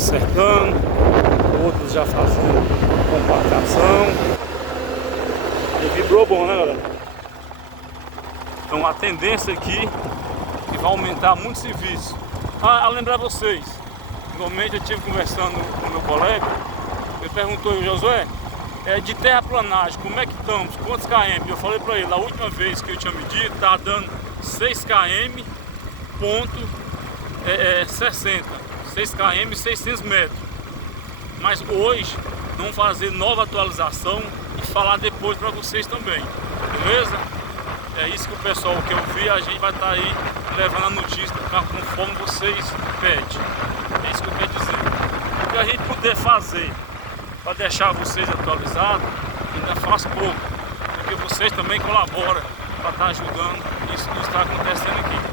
acertando, outros já fazendo compactação. E vibrou bom, né, galera? Então a tendência aqui é que vai aumentar muito o serviço. A lembrar vocês, igualmente eu estive conversando com meu colega, ele perguntou: Josué, de terraplanagem, como é que estamos? Quantos km? Eu falei para ele, na última vez que eu tinha medido, tá dando 6 km ponto 60, 6 km 600 metros. Mas hoje vamos fazer nova atualização e falar depois para vocês também, beleza? É isso que o pessoal que eu vi, a gente vai estar aí levando a notícia conforme vocês pedem. É isso que eu quero dizer. O que a gente puder fazer para deixar vocês atualizados, ainda faz pouco, porque vocês também colaboram para estar ajudando isso que está acontecendo aqui.